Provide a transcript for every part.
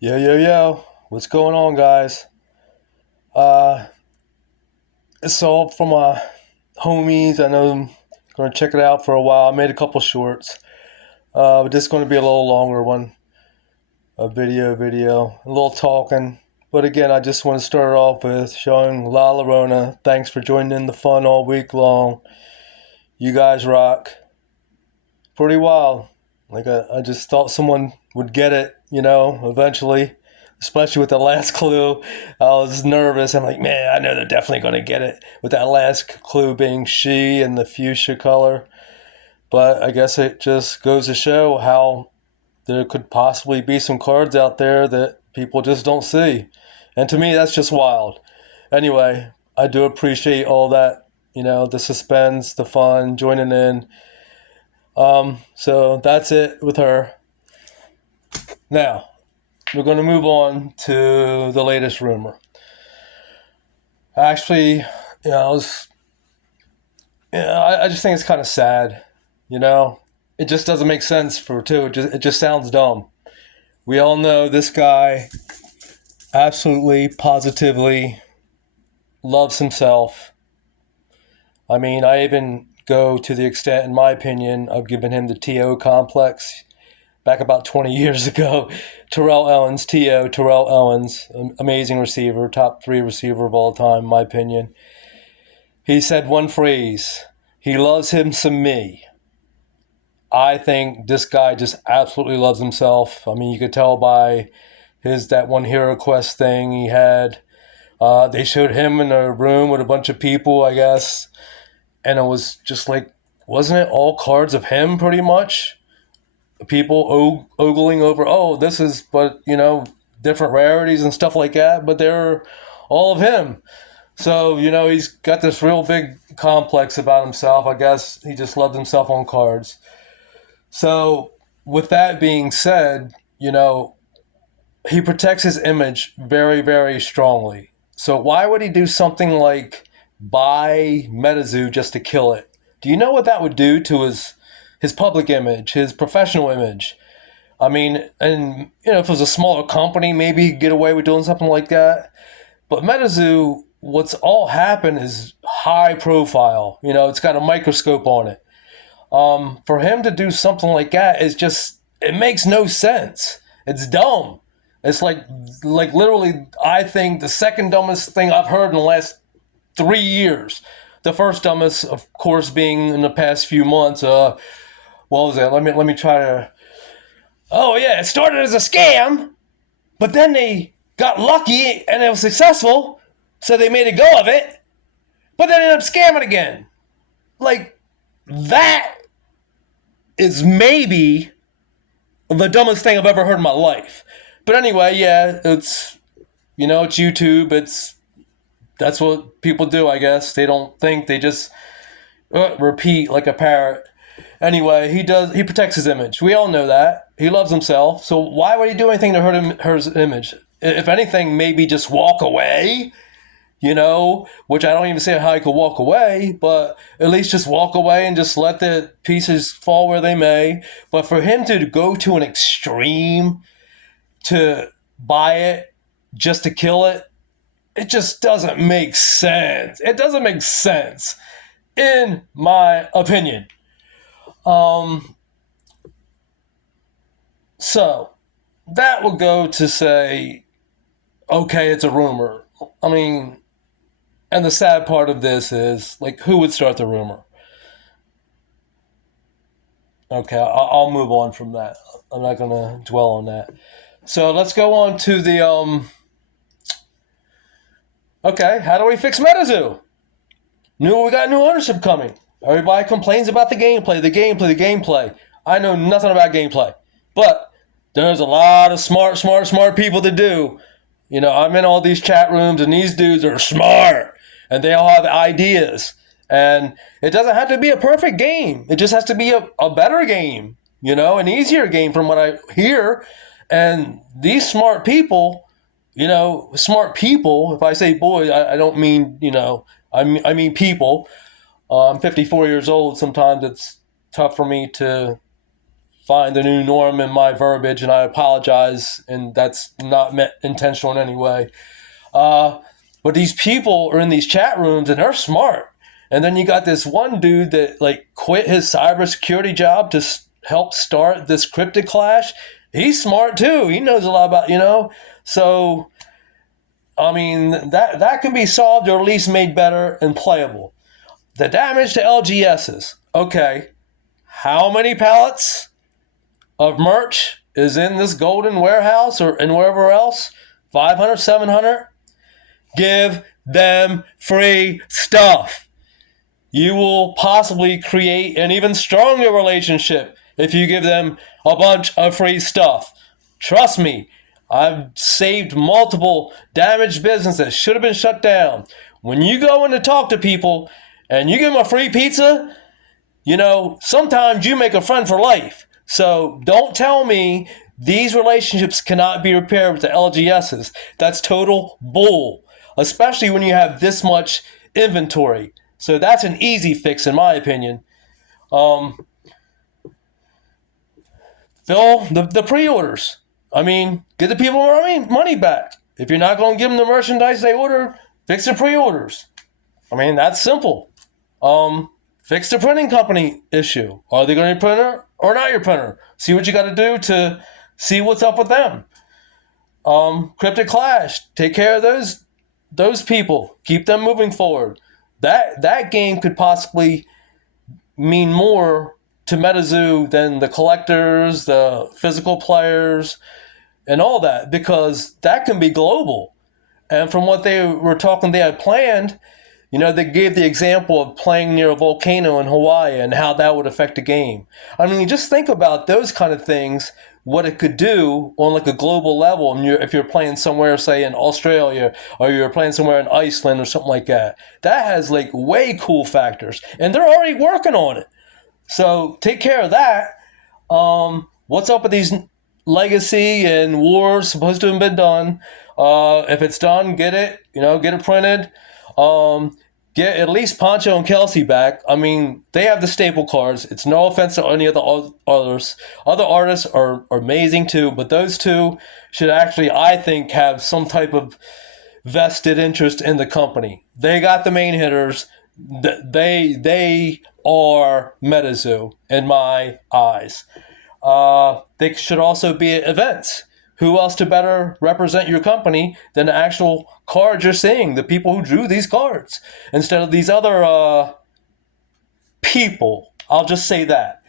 Yo, yo, yo. What's going on, guys? Uh, it's all from my homies. I know I'm going to check it out for a while. I made a couple shorts. But this is going to be a little longer one. A video, a little talking. But again, I just want to start off with showing La Llorona. Thanks for joining in the fun all week long. You guys rock. Pretty wild. I just thought someone would get it, eventually. Especially with the last clue. I was nervous. I'm like, man, I know they're definitely going to get it. With that last clue being she and the fuchsia color. But I guess it just goes to show how there could possibly be some cards out there that people just don't see. And to me, that's just wild. Anyway, I do appreciate all that, the suspense, the fun, joining in. So that's it with her. Now, we're going to move on to the latest rumor. Actually, I was, I just think it's kind of sad. It just doesn't make sense for two. It just sounds dumb. We all know this guy absolutely, positively loves himself. I mean, I even go to the extent, in my opinion, of giving him the TO complex. Back about 20 years ago, Terrell Owens, amazing receiver, top 3 receiver of all time, in my opinion. He said one phrase, he loves him some me. I think this guy just absolutely loves himself. I mean, you could tell by that one Hero Quest thing he had. They showed him in a room with a bunch of people, I guess, and it was just like, wasn't it all cards of him pretty much? People ogling over, this is, but, different rarities and stuff like that, but they're all of him. So, he's got this real big complex about himself. I guess he just loved himself on cards. So, with that being said, he protects his image very, very strongly. So, why would he do something like buy Metazoo just to kill it? Do you know what that would do to his public image, his professional image? I mean, and if it was a smaller company, maybe he'd get away with doing something like that. But Metazoo, what's all happened is high profile. It's got a microscope on it. For him to do something like that is just, it makes no sense. It's dumb. It's like literally, I think the second dumbest thing I've heard in the last 3 years. The first dumbest, of course, being in the past few months. What was that? Let me try to. Oh yeah, it started as a scam, but then they got lucky and it was successful, so they made a go of it. But then ended up scamming again. Like, that is maybe the dumbest thing I've ever heard in my life. But anyway, yeah, it's it's YouTube. That's what people do, I guess. They don't think, they just repeat like a parrot. Anyway, he protects his image. We all know that. He loves himself. So why would he do anything to hurt his image? If anything, maybe just walk away, which I don't even see how he could walk away, but at least just walk away and just let the pieces fall where they may. But for him to go to an extreme to buy it just to kill it, it just doesn't make sense. It doesn't make sense, in my opinion. So that would go to say, okay, it's a rumor. I mean, and the sad part of this is, like, who would start the rumor? Okay, I'll move on from that. I'm not going to dwell on that. So let's go on to the, okay, how do we fix Metazoo? We got new ownership coming. Everybody complains about the gameplay. I know nothing about gameplay. But there's a lot of smart people to do. I'm in all these chat rooms, and these dudes are smart. And they all have ideas. And it doesn't have to be a perfect game. It just has to be a better game. An easier game from what I hear. And these smart people, if I say boy, I don't mean, I mean people. I'm 54 years old. Sometimes it's tough for me to find a new norm in my verbiage, and I apologize, and that's not meant intentional in any way. But these people are in these chat rooms, and they're smart. And then you got this one dude that like quit his cybersecurity job to help start this cryptic clash. He's smart too. He knows a lot about. So I mean that can be solved or at least made better and playable. The damage to LGSs. Okay, how many pallets of merch is in this golden warehouse or in wherever else? 500, 700? Give them free stuff. You will possibly create an even stronger relationship if you give them a bunch of free stuff. Trust me, I've saved multiple damaged businesses that should have been shut down. When you go in to talk to people and you give them a free pizza, sometimes you make a friend for life. So don't tell me these relationships cannot be repaired with the LGSs. That's total bull, especially when you have this much inventory. So that's an easy fix, in my opinion. Fill the pre-orders. I mean, get the people money back. If you're not going to give them the merchandise they ordered, fix the pre-orders. I mean, that's simple. Fix the printing company issue. Are they going to be your printer or not your printer? See what you got to do to see what's up with them. Cryptic Clash. Take care of those people. Keep them moving forward. That game could possibly mean more to Metazoo than the collectors, the physical players, and all that, because that can be global. And from what they were talking they had planned, they gave the example of playing near a volcano in Hawaii and how that would affect the game. I mean, just think about those kind of things, what it could do on like a global level. And if you're playing somewhere, say in Australia, or you're playing somewhere in Iceland or something like that, that has like way cool factors. And they're already working on it. So take care of that. What's up with these legacy and wars supposed to have been done? If it's done, get it printed. Get at least Poncho and Kelsey back. I mean, they have the staple cards. It's no offense to any of the others. Other artists are amazing too, but those two should actually, I think, have some type of vested interest in the company. They got the main hitters. They are Metazoo in my eyes. They should also be at events. Who else to better represent your company than the actual cards you're seeing, the people who drew these cards, instead of these other people. I'll just say that.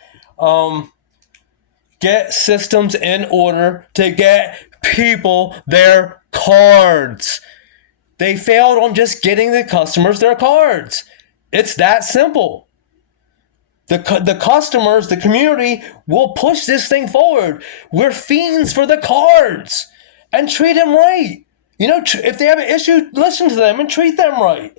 Get systems in order to get people their cards. They failed on just getting the customers their cards. It's that simple. The customers, the community will push this thing forward. We're fiends for the cards and treat them right. If they have an issue, listen to them and treat them right.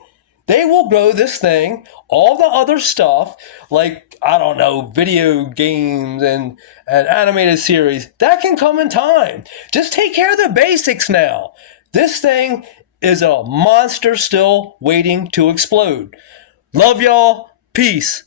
They will grow this thing. All the other stuff, like, I don't know, video games and animated series, that can come in time. Just take care of the basics now. This thing is a monster still waiting to explode. Love y'all. Peace.